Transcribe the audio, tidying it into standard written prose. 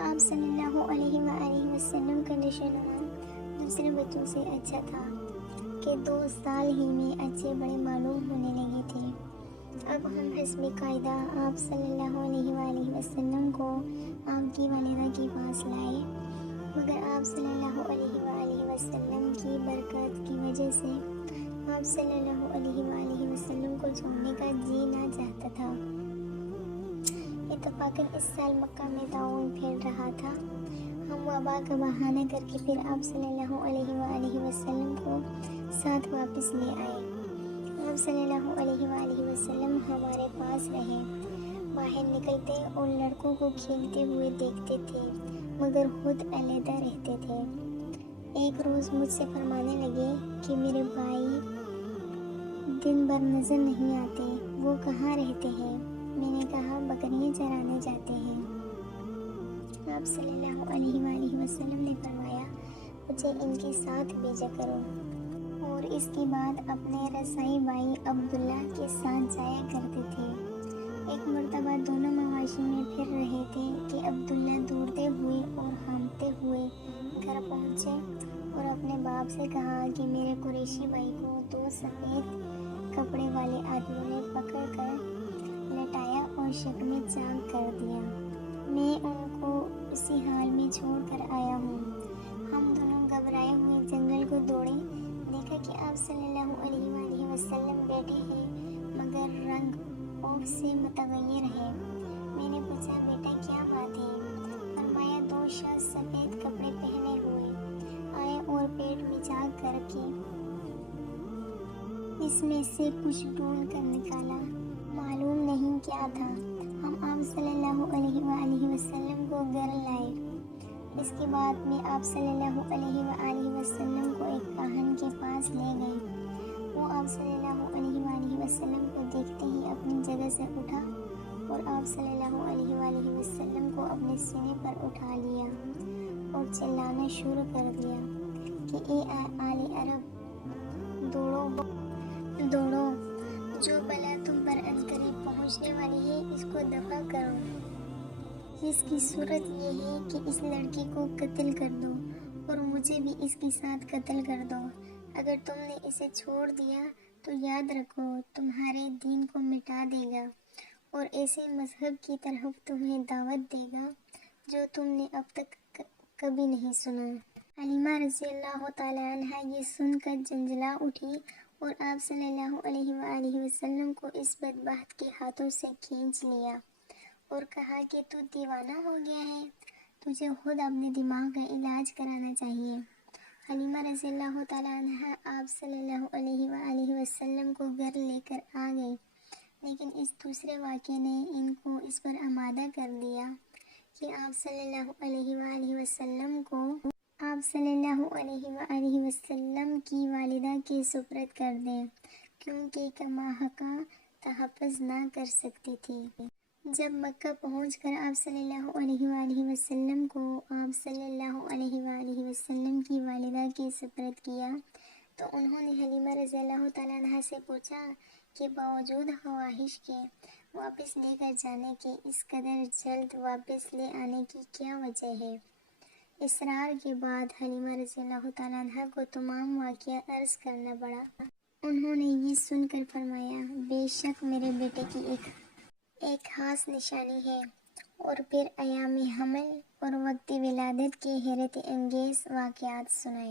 آپ صلی اللہ علیہ وآلہ وسلم کا نشو-و-نما دوسرے بچوں سے اچھا تھا کہ 2 سال ہی میں اچھے بڑے معلوم ہونے لگے تھے۔ اب ہم حسب قاعدہ آپ صلی اللہ علیہ وآلہ وسلم کو آپ کی والدہ کے پاس لائے، مگر آپ صلی اللہ علیہ وآلہ وسلم کی برکات کی وجہ سے آپ صلی اللہ علیہ وآلہ وسلم کو چھوڑنے کا جی نہ چاہتا تھا۔ اتفاقاً اس سال مکہ میں طاعون پھیل رہا تھا۔ ہم وبا کا بہانہ کر کے پھر آپ صلی اللہ علیہ وآلہ وسلم کو ساتھ واپس لے آئے۔ آپ صلی اللہ علیہ وآلہ وسلم ہمارے پاس رہے، باہر نکلتے اور لڑکوں کو کھیلتے ہوئے دیکھتے تھے مگر خود علیحدہ رہتے تھے۔ ایک روز مجھ سے فرمانے لگے کہ میرے بھائی دن بھر نظر نہیں آتے، وہ کہاں رہتے ہیں؟ میں نے کہا بکریاں چرانے جاتے ہیں۔ آپ صلی اللہ علیہ وآلہ وسلم نے فرمایا مجھے ان کے ساتھ بھیجا کرو، اور اس کے بعد اپنے رسائی بھائی عبداللہ کے ساتھ جایا کرتے تھے۔ ایک مرتبہ دونوں مواشی میں پھر رہے تھے کہ عبداللہ دوڑتے ہوئے اور ہانپتے ہوئے گھر پہنچے اور اپنے باپ سے کہا کہ میرے قریشی بھائی کو 2 سفید کپڑے والے آدمیوں نے پکڑ کر لٹایا اور شکم چاک کر دیا۔ میں ان کو اسی حال میں چھوڑ کر آیا ہوں۔ ہم دونوں گھبرائے ہوئے جنگل کو دوڑے، دیکھا کہ آپ صلی اللہ علیہ وآلہ وسلم بیٹھے ہیں مگر رنگ خوف سے متغیر ہے۔ میں نے پوچھا بیٹا کیا بات ہے؟ فرمایا 2 شخص سفید کپڑے پہنے ہوئے آئے اور پیٹ میں چاک کر کے اس میں سے کچھ ڈھونڈ کر نکالا، معلوم نہیں کیا تھا۔ ہم آپ صلی اللہ علیہ وآلہ وسلم کو گھر لائے۔ اس کے بعد میں آپ صلی اللہ علیہ وآلہ وسلم کو ایک کاہن کے پاس لے گئے۔ وہ آپ صلی اللہ علیہ وآلہ وسلم کو دیکھتے ہی اپنی جگہ سے اٹھا اور آپ صلی اللہ علیہ وآلہ وسلم کو اپنے سینے پر اٹھا لیا اور چلانا شروع کر دیا کہ اے آل عرب، دوڑو دوڑو، جو بلا تم پر عنقریب پہنچنے والی ہے اس کو دفع کرو، جس کی صورت یہ ہے کہ اس لڑکی کو قتل کر دو اور مجھے بھی اس کے ساتھ قتل کر دو۔ اگر تم نے اسے چھوڑ دیا تو یاد رکھو تمہارے دین کو مٹا دے گا اور ایسے مذہب کی طرف تمہیں دعوت دے گا جو تم نے اب تک کبھی نہیں سنا۔ حلیمہ رضی اللہ تعالیٰ عنہا یہ سن کر جنجلا اٹھی اور آپ صلی اللہ علیہ وآلہ وسلم کو اس بدبخت کے ہاتھوں سے کھینچ لیا اور کہا کہ تو دیوانہ ہو گیا ہے، تجھے خود اپنے دماغ کا علاج کرانا چاہیے۔ حلیمہ رضی اللہ تعالیٰ عنہا آپ صلی اللہ علیہ وآلہ وسلم کو گھر لے کر آ گئی، لیکن اس دوسرے واقعے نے ان کو اس پر آمادہ کر دیا کہ آپ صلی اللہ علیہ وآلہ وسلم کو آپ صلی اللہ علیہ وآلہ وسلم کی والدہ کے سپرد کر دیں، کیونکہ کماحقہ تحفظ نہ کر سکتی تھی۔ جب مکہ پہنچ کر آپ صلی اللہ علیہ وآلہ وسلم کو آپ صلی اللہ علیہ وآلہ وسلم کی والدہ کے سپرد کیا تو انہوں نے حلیمہ رضی اللہ تعالیٰ عنہا سے پوچھا کہ باوجود خواہش کے واپس لے کر جانے کے اس قدر جلد واپس لے آنے کی کیا وجہ ہے؟ اصرار کے بعد حلیمہ رضی اللہ تعالیٰ عنہا کو تمام واقعہ عرض کرنا پڑا۔ انہوں نے یہ سن کر فرمایا بے شک میرے بیٹے کی ایک خاص نشانی ہے، اور پھر ایام حمل اور وقت ولادت کے حیرت انگیز واقعات سنائے۔